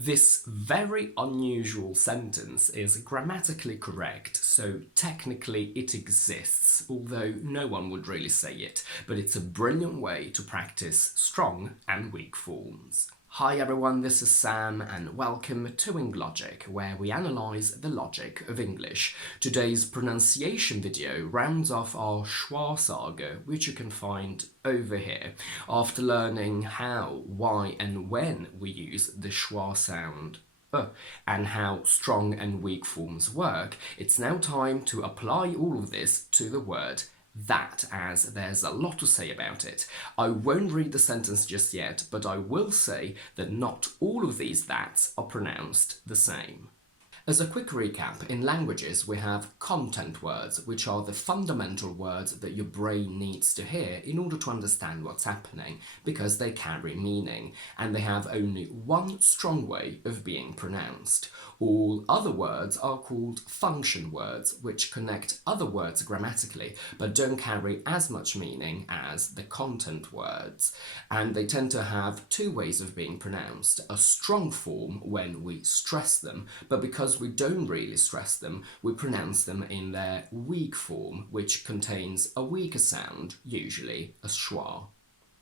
This very unusual sentence is grammatically correct, so technically it exists, although no one would really say it, but it's a brilliant way to practice strong and weak forms. Hi everyone, this is Sam and welcome to Logic, where we analyse the logic of English. Today's pronunciation video rounds off our SCHWA saga, which you can find over here. After learning how, why and when we use the schwa sound and how strong and weak forms work, it's now time to apply all of this to the word that, as there's a lot to say about it. I won't read the sentence just yet, but I will say that not all of these thats are pronounced the same. As a quick recap, in languages we have content words, which are the fundamental words that your brain needs to hear in order to understand what's happening, because they carry meaning, and they have only one strong way of being pronounced. All other words are called function words, which connect other words grammatically, but don't carry as much meaning as the content words. And they tend to have two ways of being pronounced: a strong form when we stress them, but because we don't really stress them, we pronounce them in their weak form, which contains a weaker sound, usually a schwa.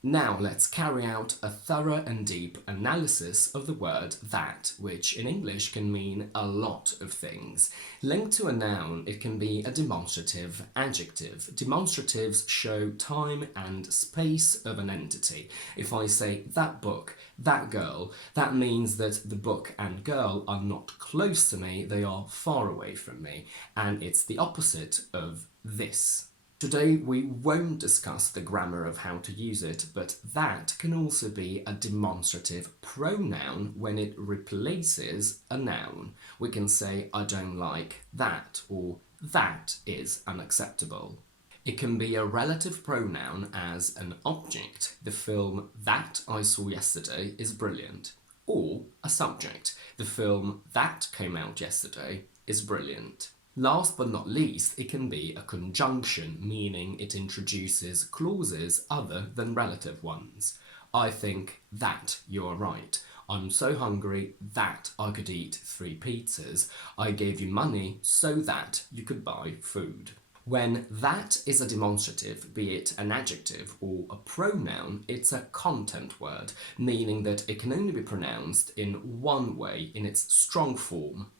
Now let's carry out a thorough and deep analysis of the word that, which in English can mean a lot of things. Linked to a noun, it can be a demonstrative adjective. Demonstratives show time and space of an entity. If I say that book, that girl, that means that the book and girl are not close to me, they are far away from me, and it's the opposite of this. Today we won't discuss the grammar of how to use it, but that can also be a demonstrative pronoun when it replaces a noun. We can say, I don't like that, or that is unacceptable. It can be a relative pronoun as an object. The film that I saw yesterday is brilliant. Or a subject. The film that came out yesterday is brilliant. Last but not least, it can be a conjunction, meaning it introduces clauses other than relative ones. I think that you're right. I'm so hungry that I could eat 3 pizzas. I gave you money so that you could buy food. When that is a demonstrative, be it an adjective or a pronoun, it's a content word, meaning that it can only be pronounced in one way, in its strong form,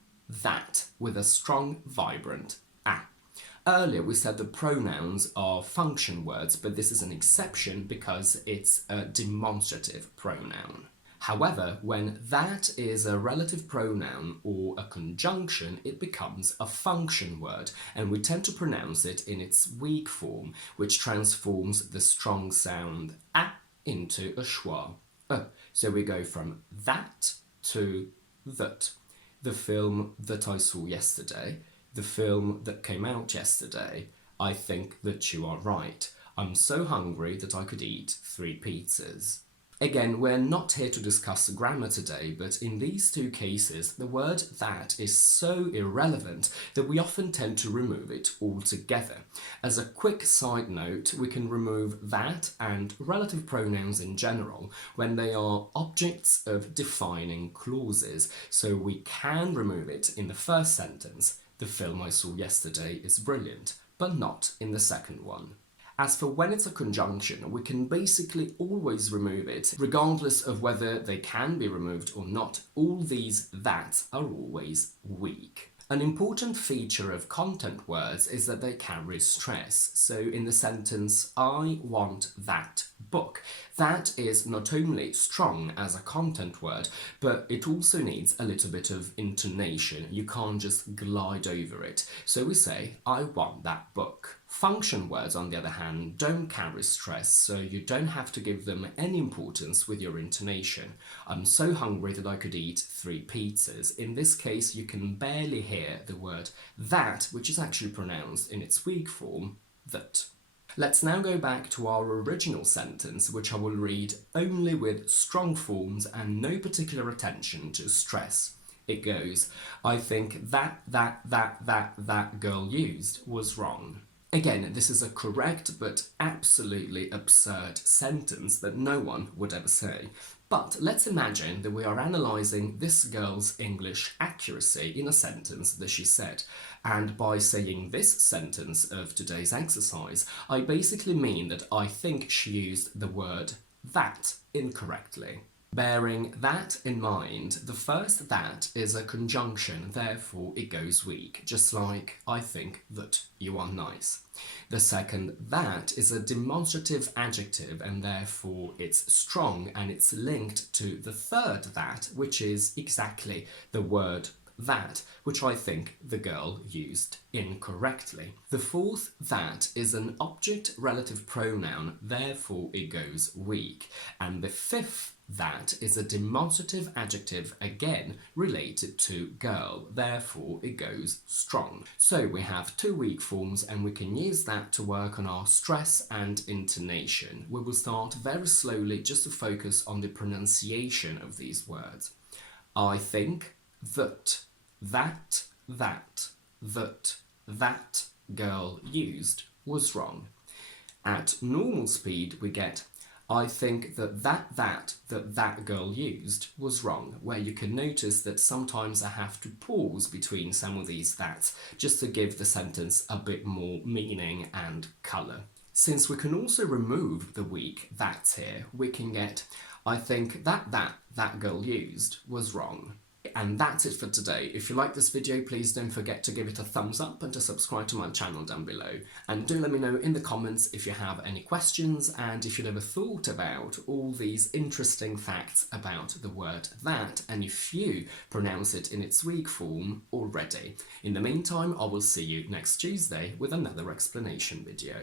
that, with a strong, vibrant a. Earlier we said that pronouns are function words, but this is an exception because it's a demonstrative pronoun. However, when that is a relative pronoun or a conjunction, it becomes a function word, and we tend to pronounce it in its weak form, which transforms the strong sound a into a schwa. So we go from that to that. The film that I saw yesterday, the film that came out yesterday, I think that you are right. I'm so hungry that I could eat 3 pizzas. Again, we're not here to discuss grammar today, but in these two cases, the word that is so irrelevant that we often tend to remove it altogether. As a quick side note, we can remove that and relative pronouns in general when they are objects of defining clauses. So we can remove it in the first sentence, the film I saw yesterday is brilliant, but not in the second one. As for when it's a conjunction, we can basically always remove it, regardless of whether they can be removed or not. All these thats are always weak. An important feature of content words is that they carry stress. So in the sentence, I want that book, that is not only strong as a content word, but it also needs a little bit of intonation. You can't just glide over it. So we say, I want that book. Function words, on the other hand, don't carry stress, so you don't have to give them any importance with your intonation. I'm so hungry that I could eat 3 pizzas. In this case, you can barely hear the word that, which is actually pronounced in its weak form, that. Let's now go back to our original sentence, which I will read only with strong forms and no particular attention to stress. It goes, I think that girl used was wrong. Again, this is a correct but absolutely absurd sentence that no one would ever say. But let's imagine that we are analysing this girl's English accuracy in a sentence that she said. And by saying this sentence of today's exercise, I basically mean that I think she used the word that incorrectly. Bearing that in mind, the first that is a conjunction, therefore it goes weak, just like I think that you are nice. The second that is a demonstrative adjective and therefore it's strong and it's linked to the third that, which is exactly the word that, which I think the girl used incorrectly. The fourth that is an object relative pronoun, therefore it goes weak. And the fifth that is a demonstrative adjective, again related to girl, therefore it goes strong. So we have two weak forms and we can use that to work on our stress and intonation. We will start very slowly just to focus on the pronunciation of these words. I think that that girl used was wrong. At normal speed we get I think that girl used was wrong, where you can notice that sometimes I have to pause between some of these that's just to give the sentence a bit more meaning and colour. Since we can also remove the weak that's here, we can get I think that girl used was wrong. And that's it for today. If you like this video, please don't forget to give it a thumbs up and to subscribe to my channel down below. And do let me know in the comments if you have any questions and if you'd ever thought about all these interesting facts about the word that and if you pronounce it in its weak form already. In the meantime, I will see you next Tuesday with another explanation video.